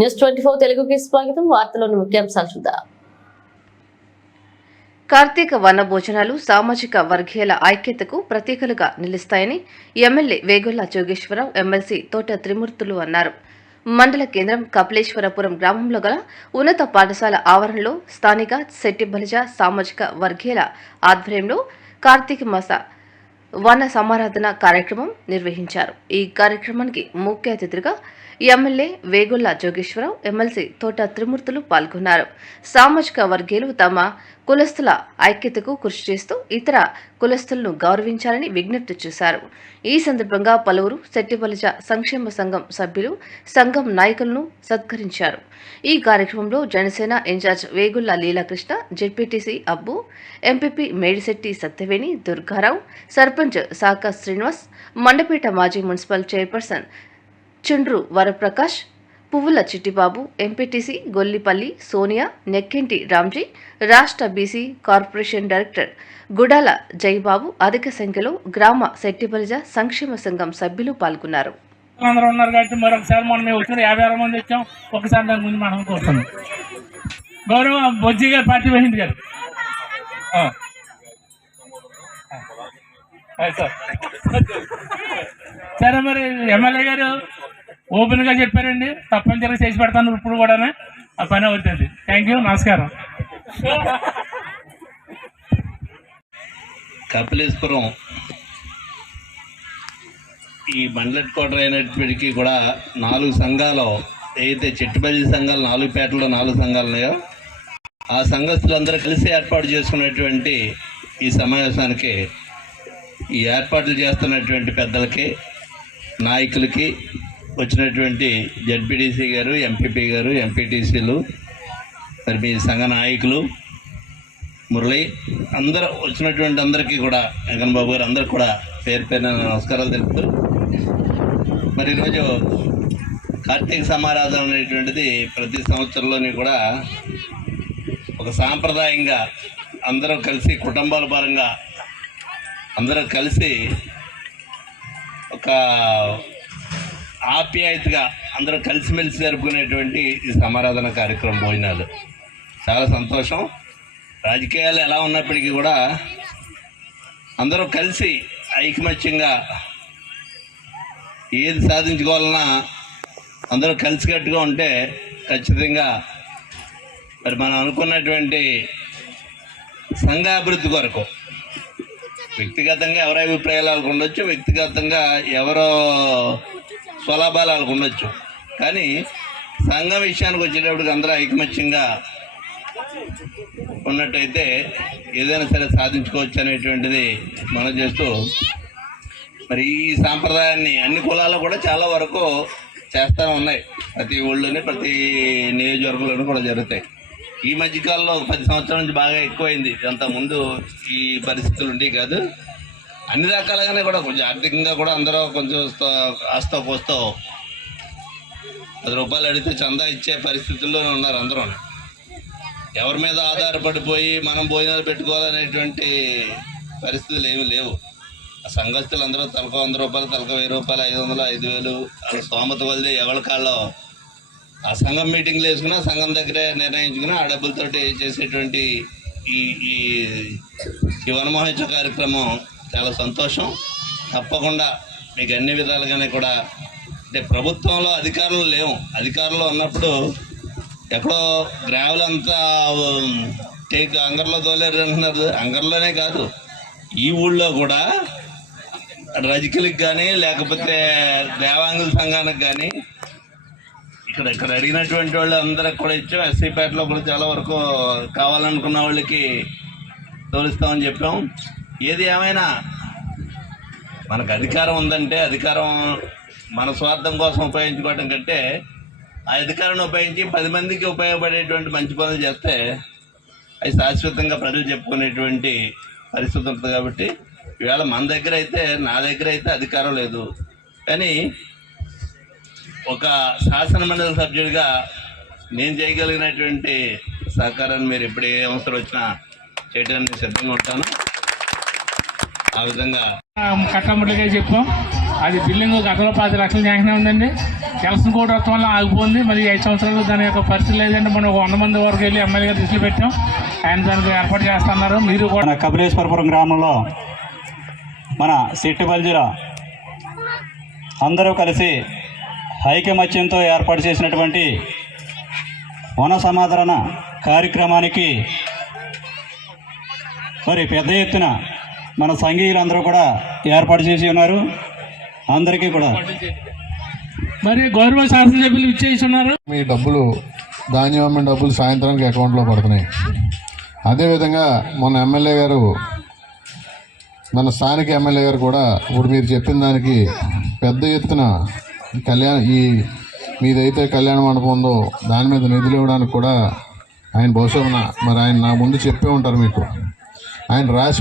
News 24 తెలుగుకి స్వాగతం. వార్తలోని ముఖ్యాంశాలు చూద్దాం. కార్తీక వన భోజనాలు సామాజిక వర్గీయుల ఐక్యతకు ప్రతీకలుగా నిలుస్తాయని ఎమ్మెల్యే వేగుళ్ల జోగేశ్వరరావు, ఎమ్మెల్సీ తోట త్రిమూర్తులు అన్నారు. మండల కేంద్రం కపిలేశ్వరపురం గ్రామంలో గల ఉన్నత పాఠశాల ఆవరణలో స్థానిక శెట్టిబలిజ సామాజిక వర్గీయుల ఆధ్వర్యంలో కార్తీక మాస వన సమారాధన కార్యక్రమం నిర్వహించారు. ఈ కార్యక్రమానికి ముఖ్య అతిథిగా ఎమ్మెల్యే వేగుళ్ల జోగేశ్వరరావు, ఎమ్మెల్సీ తోట త్రిమూర్తులు పాల్గొన్నారు. సామాజిక వర్గీయులు తమ కులస్తుల ఐక్యతకు కృషి చేస్తూ ఇతర కులస్తులను గౌరవించాలని విజ్ఞప్తి చేశారు. ఈ సందర్భంగా పలువురు శెట్టిబలిజ సంక్షేమ సంఘం సభ్యులు, సంఘం నాయకులను సత్కరించారు. ఈ కార్యక్రమంలో జనసేన ఇన్ఛార్జ్ వేగుళ్ల లీలాకృష్ణ, జెడ్పీటీసీ అబ్బు, ఎంపీపీ మేడిశెట్టి సత్యవేణి, దుర్గారావు, సర్పంచ్ సాకా శ్రీనివాస్, మండపేట మాజీ మున్సిపల్ చైర్పర్సన్ చుండ్రు వరప్రకాష్, పువ్వుల చిట్టిబాబు, ఎంపీటీసీ గొల్లిపల్లి సోనియా, నెక్కింటి రామ్జీ, రాష్ట్ర BC corporation director Gudala Jayababu, అధిక సంఖ్యలో గ్రామ శెట్టిబలిజ సంక్షేమ సంఘం సభ్యులు పాల్గొన్నారు. అందరూ ఉన్నారు కాబట్టి మరొకసారి మనం వచ్చిన 56 మంది వచ్చాం. ఒకసారి దాని గురించి మనం కోరుతున్నాం. గౌరవ బొజ్జి గారు, పార్టీ వహింది గారు. సరే, మరి ఎమ్మెల్యే గారు ఓపెన్ గా చెప్పారండి, తప్పనిసరిగా చేసి పెడతాను. ఇప్పుడు కూడా ఆ పని అవుతుంది. థ్యాంక్ యూ, నమస్కారం. కపిలేశ్వరం ఈ మండలెట్ కోటర్ అయినప్పటికీ కూడా 4 సంఘాలు, ఏదైతే చెట్టుబల్లి సంఘాలు 4 పేటల్లో 4 సంఘాలు ఉన్నాయో ఆ సంఘస్థులందరూ కలిసి ఏర్పాటు చేసుకున్నటువంటి ఈ సమావేశానికి ఈ ఏర్పాట్లు చేస్తున్నటువంటి పెద్దలకి, నాయకులకి, వచ్చినటువంటి జడ్పీటీసీ గారు, ఎంపీపీ గారు, ఎంపీటీసీలు, మరి మీ సంఘ నాయకులు, మురళి, అందరూ వచ్చినటువంటి అందరికీ కూడా, వెంకన్న బాబు గారు, అందరికి కూడా పేరు పేరున నమస్కారాలు తెలుపుతూ, మరి ఈరోజు కార్తీక సమారాధన అనేటువంటిది ప్రతి సంవత్సరంలోని కూడా ఒక సాంప్రదాయంగా అందరూ కలిసి కుటుంబాల పరంగా అందరూ కలిసి ఒక ఆప్యాయతగా అందరూ కలిసిమెలిసి జరుపుకునేటువంటి ఈ సమారాధన కార్యక్రమం భోజనాలు చాలా సంతోషం. రాజకీయాలు ఎలా ఉన్నప్పటికీ కూడా అందరూ కలిసి ఐకమత్యంగా ఏది సాధించుకోవాలన్నా అందరూ కలిసికట్టుగా ఉంటే ఖచ్చితంగా మరి మనం అనుకున్నటువంటి సంఘాభివృద్ధి కొరకు వ్యక్తిగతంగా ఎవరి అభిప్రాయాలు వాళ్ళకు ఉండొచ్చు, వ్యక్తిగతంగా ఎవరో స్వలాభాలు వాళ్ళకు ఉండొచ్చు, కానీ సంఘం విషయానికి వచ్చేటప్పటికి అందరూ ఐకమత్యంగా ఉన్నట్టయితే ఏదైనా సరే సాధించుకోవచ్చు అనేటువంటిది మనం చేస్తూ, మరి ఈ సాంప్రదాయాన్ని అన్ని కులాలు కూడా చాలా వరకు చేస్తూనే ఉన్నాయి. ప్రతి ఊళ్ళోనే, ప్రతి నియోజకవర్గంలోనూ కూడా జరుగుతాయి. ఈ మధ్యకాలంలో 10 సంవత్సరాల నుంచి బాగా ఎక్కువైంది. అంతకుముందు ఈ పరిస్థితులు ఉండేవి కాదు. అన్ని రకాలుగానే కూడా కొంచెం ఆర్థికంగా కూడా అందరూ కొంచెం ఆస్తో పోస్తో 10 రూపాయలు అడిగితే చందా ఇచ్చే పరిస్థితుల్లోనే ఉన్నారు అందరూ. ఎవరి మీద ఆధారపడిపోయి మనం భోజనాలు పెట్టుకోవాలనేటువంటి పరిస్థితులు ఏమీ లేవు. ఆ సంఘస్థులు అందరూ తలకో 100 రూపాయలు, తలకో 1000 రూపాయలు, 500, 5000 వాళ్ళ స్తోమత వదిలే ఎవరి కాళ్ళలో ఆ సంఘం మీటింగ్లు వేసుకున్నా, సంఘం దగ్గరే నిర్ణయించుకున్నా ఆ డబ్బులతోటి చేసేటువంటి ఈ వనమహోత్సవ కార్యక్రమం చాలా సంతోషం. తప్పకుండా మీకు అన్ని విధాలుగానే కూడా, అంటే ప్రభుత్వంలో అధికారులు లేవు. అధికారులు ఉన్నప్పుడు ఎక్కడో గ్రావెల్ అంతా అంగర్లో తోలేరు అంటున్నారు. అంగర్లోనే కాదు, ఈ ఊళ్ళో కూడా రజకులకి కానీ, లేకపోతే దేవాంగుల సంఘానికి కానీ, ఇక్కడ అడిగినటువంటి వాళ్ళు అందరికి కూడా ఇచ్చాం. ఎస్సీపేటలో కూడా చాలా వరకు కావాలనుకున్న వాళ్ళకి తోలుస్తామని చెప్పాం. ఏది ఏమైనా మనకు అధికారం ఉందంటే, అధికారం మన స్వార్థం కోసం ఉపయోగించుకోవడం కంటే ఆ అధికారాన్ని ఉపయోగించి 10 మందికి ఉపయోగపడేటువంటి మంచి పనులు చేస్తే అవి శాశ్వతంగా ప్రజలు చెప్పుకునేటువంటి పరిస్థితి ఉంటుంది. కాబట్టి ఈవేళ మన దగ్గర అయితే, నా దగ్గర అయితే అధికారం లేదు, కానీ ఒక శాసన మండలి సభ్యుడిగా నేను చేయగలిగినటువంటి సహకారాన్ని మీరు ఎప్పుడు ఏ అవసరం వచ్చినా చేయడానికి సిద్ధంగా ఉంటాను. ఆ విధంగా కట్టముడిగా చెప్పాం. అది బిల్డింగ్ గతంలో 10 లక్షలు శాంక్షన్ ఉందండి. ఎలక్షన్ కోడ్ వస్తాం వల్ల ఆగిపోయింది. మరి 5 సంవత్సరాలు దాని యొక్క పరిస్థితి లేదంటే మనం 100 మంది వరకు వెళ్ళి ఎమ్మెల్యే గారు దృష్టిలో పెట్టాం. ఆయన దానికి ఏర్పాటు చేస్తున్నారు. మీరు కూడా మన కపిలేశ్వరపురం గ్రామంలో మన సిట్టి బల్జీల అందరూ కలిసి ఐకమత్యంతో ఏర్పాటు చేసినటువంటి వన సమాదరణ కార్యక్రమానికి మరి పెద్ద ఎత్తున మన సంఘీయులందరూ కూడా ఏర్పాటు చేసి ఉన్నారు. అందరికీ కూడా మరి గౌరవ శాసనసభ్యులు ఇచ్చేసి ఉన్నారు. మీ డబ్బులు ధాన్యం అమ్మిన డబ్బులు సాయంత్రానికి అకౌంట్లో పడుతున్నాయి. అదేవిధంగా మన ఎమ్మెల్యే గారు, మన స్థానిక ఎమ్మెల్యే గారు కూడా ఇప్పుడు మీరు చెప్పిన దానికి పెద్ద ఎత్తున మీదైతే కళ్యాణ మండపం ఉందో దాని మీద నిధులు ఇవ్వడానికి కూడా ఆయన బహుశా మరి ఆయన నా ముందు చెప్పే ఉంటారు మీకు. ఆయన రాసి